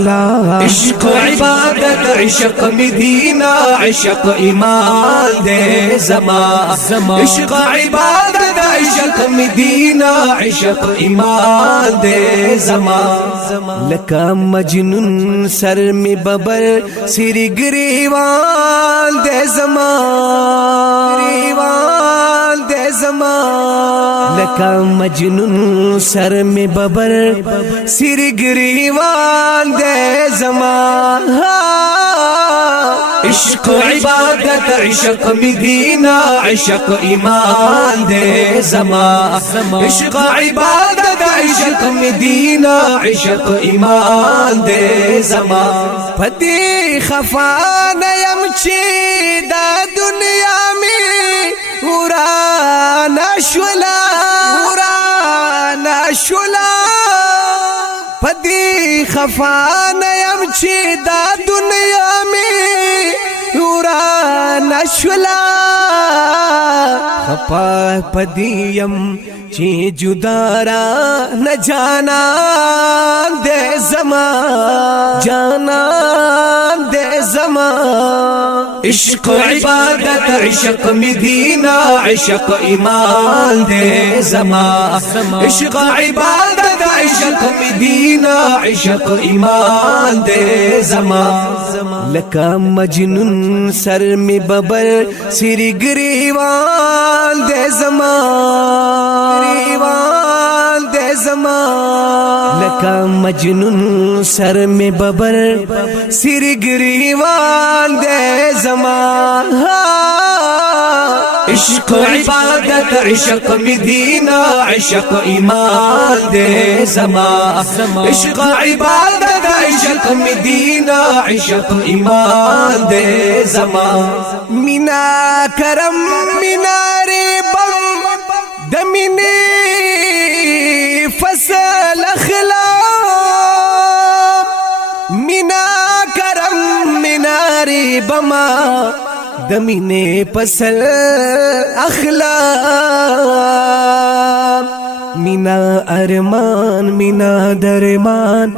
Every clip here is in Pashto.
اللہ عشق عبادت عشق مدینہ عشق ایمان دے زمان عشق عبادت عشق مدینہ عشق ایمان دے زمان لکا مجنون سر میں ببر سری گریوان دے زمان گریوان دے زمان لکا مجنون سر میں ببر سری گریوان دے زمان عشق عبادت عشق مدینہ عشق ایمان دے زمان عشق عبادت عشق مدینہ عشق ایمان دے زمان پتی خفا نیم چی دا دنیا میں ورانا شولا ورانا شولا پتی خفا نیم چی دا دنیا میں ورانا شولا خفا پدیم چی جدارا نہ جانا دے زمان جانا دے زمان عشق عبادت عشق مدینہ عشق ایمان دے زمان عشق عبادت عشق مدینہ عشق ایمان دے زمان لکا مجنون سر میں ببر سری گریوان دے زمان گریوان دے زمان لکا مجنون سر میں ببر سری گریوان دے زمان عشق عبادت عشق مدینہ عشق ایمان دے زمان عشق عبادت عشق مدینہ عشق ایمان دے زمان مینا کرم مینارے بم دمینے فصل اخلاق مینا کرم مینارے بما دمینے فصل اخلاق مینا ارمان مینا درمان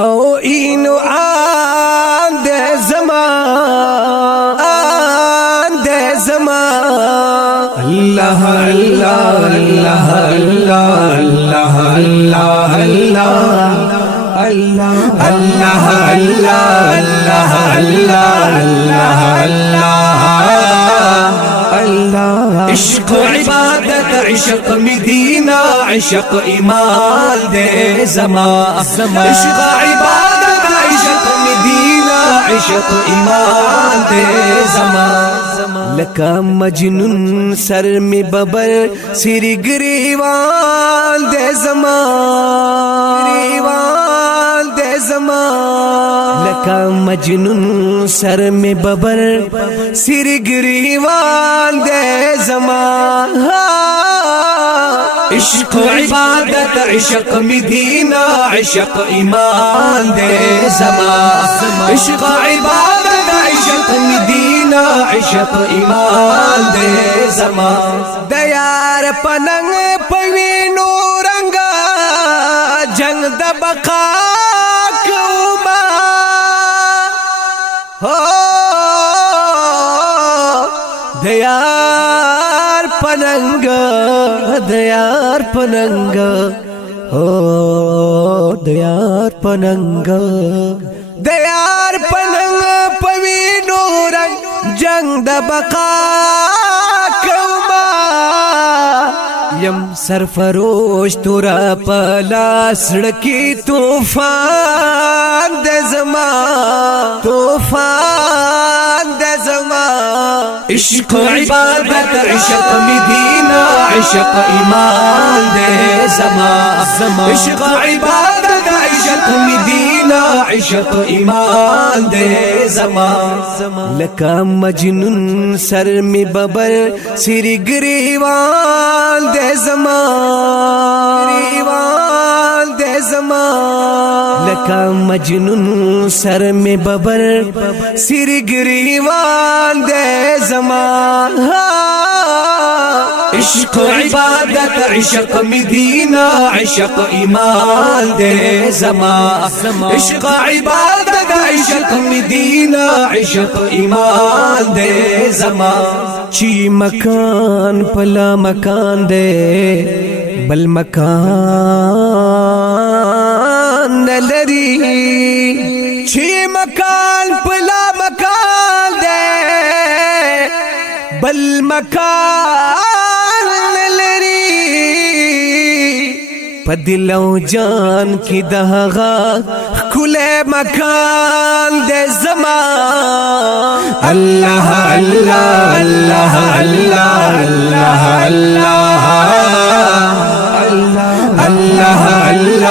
او اینو آن دے زمان آن دے زمان اللہ اللہ اللہ اللہ اللہ اللہ اللہ اللہ اللہ اللہ اللہ اللہ عشق عبادت عشق مدینہ عشق ایمان دے زمان عشق عبادت عشق مدینہ عشق ایمان دے زمان لکا مجنون سر میں ببر سری گریوان دے زمان گریوان دے زمان لکا مجنون سر میں ببر سری گریوان دے زمان عشق عبادت عشق مدینہ عشق ایمان دے زمان عشق عبادت عشق مدینہ عشق ایمان دے زمان دیار پننگ پوینو رنگا جنگ دا بقا کوما دیار پننگ دیار پننگ دیار پننگ دیار پننگ پوینو رنگ جنگ دا بقا کوما یم سرفروش تورا پلا سڑکی طوفان دے زمان طوفان دے زمان عشق عبادت عشق مدینہ عشق ایمان دے زمان عشق عبادت عشق مدینہ عشق ایمان دے زمان لکا مجنون سر میں ببر سری گریوان دے زمان گریوان دے زمان لکا مجنون سر میں ببر سری گریوان دے زمان عشق عبادت عشق مدینہ عشق ایمان دے زما عشق عبادت عشق مدینہ عشق ایمان دے زما چی مکان پلا مکان دے بل مکان نلری چی مکان پلا مکان دے بل مکان نلری پدل او جان کی دہغا کھلے مکان دے زمان اللہ اللہ اللہ اللہ اللہ اللہ اللہ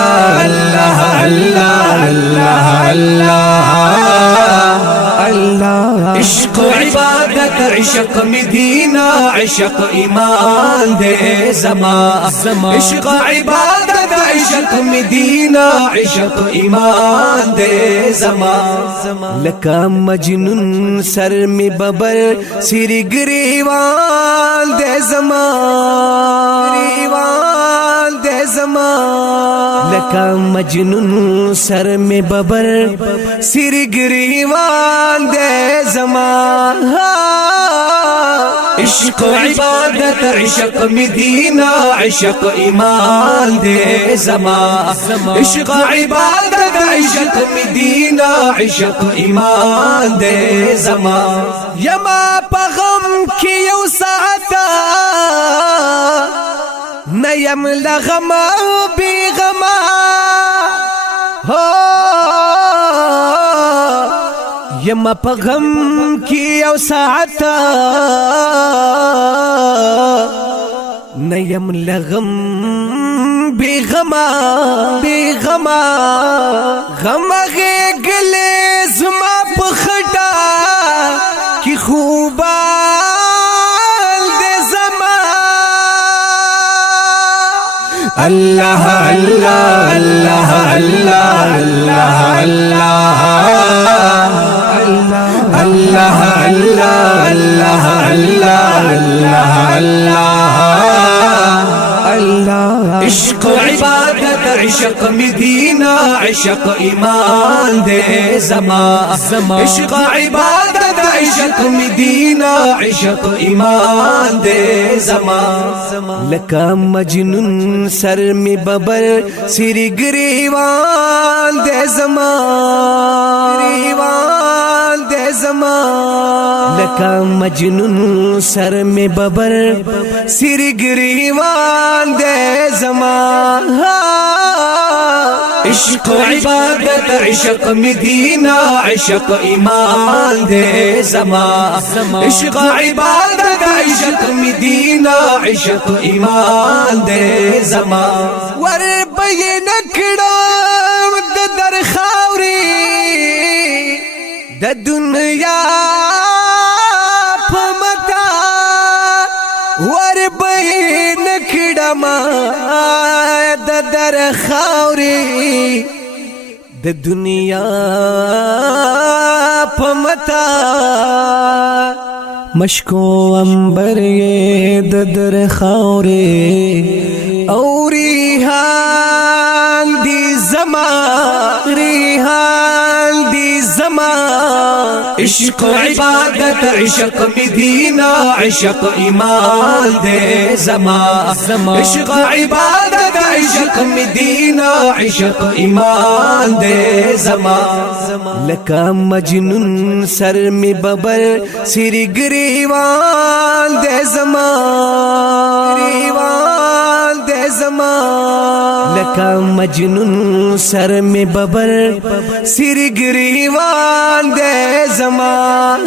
اللہ اللہ اللہ اللہ عشق عبادت عشق مدینہ عشق ایمان دے زمان عشق عبادت عشق مدینہ عشق ایمان دے زمان لکا مجنون سر میں ببر سری گریوان دے زمان گریوان دے زمان لکا مجنون سر میں ببر سری گریوان دے زمان عشق عبادت عشق مدینہ عشق ایمان دے زمان عشق عبادت عشق مدینہ عشق ایمان دے زمان یما پغم کی یو ساعتا نیم لغما بی غما یما پغم کی او ساعتا نیم لغم بی غما غم غیگلے زما پخٹا کی خوبال دے زما اللہ اللہ اللہ اللہ اللہ اللہ اللہ اللہ اللہ اللہ اللہ عشق عبادت عشق مدینہ عشق ایمان دے زمان عشق عبادت عشق مدینہ عشق ایمان دے زمان لکا مجنون سر میں ببر سری گریوان دے زمان گریوان دے زمان لکا مجنون سر میں ببر سری گریوان دے زمان عشق عبادت عشق مدینہ عشق ایمان دے زمان عشق عبادت عشق مدینہ عشق ایمان دے زمان ور بین کڑام در خاوری د دنیا پمتا ور بین کڑام در خاوری د دنیا پمتا مشکو امبر یہ در خاوری او ریحان دی زمان ریحان دی زمان عشق عبادت عشق مدینہ عشق ایمان دے زمان عشق عبادت عشق مدینہ عشق ایمان دے زمان لکا مجنون سر میں ببر سری گریوان دے زمان گریوان دے زمان لکا مجنون سر میں ببر سری گریوان دے زمان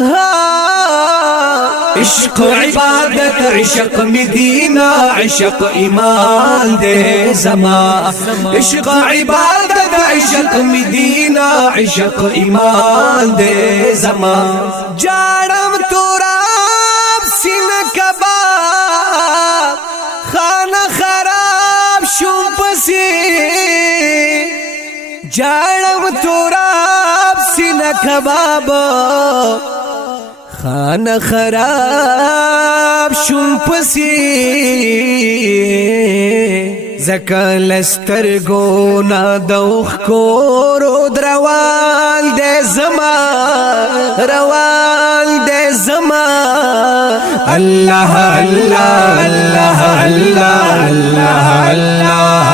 عشق عبادت عشق مدینہ عشق ایمان دے زمان عشق عبادت عشق مدینہ عشق ایمان دے زمان جانم توراب سین کباب خانہ خراب شم پسی جانم توراب سین کباب خانه خراب شوم پسی زکا لسترگو نادوخ کورو دروال دے زما روال دے زما اللہ اللہ اللہ اللہ اللہ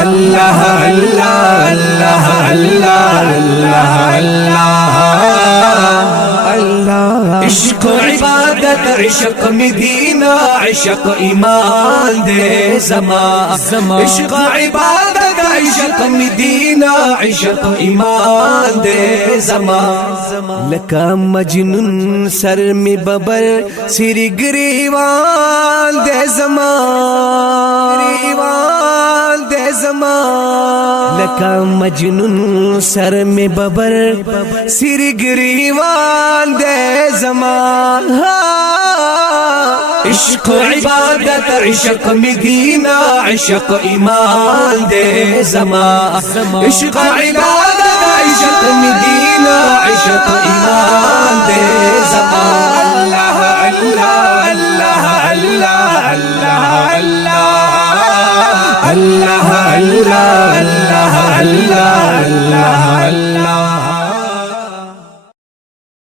اللہ اللہ اللہ اللہ اللہ عشق عبادت عشق مدینہ عشق ایمان دے زما عشق عبادت عشق مدینہ عشق ایمان دے زما لکا مجنون سر میں ببر سری گریوان دے زما گریوان دے زما لکا مجنون سر میں ببر سری گریوان دے زمان عشق عبادت عشق مدینہ عشق ایمان دے زمان عشق عبادت عشق مدینہ عشق ایمان دے زمان اللہ اللہ اللہ اللہ اللہ اللہ اللہ اللہ اللہ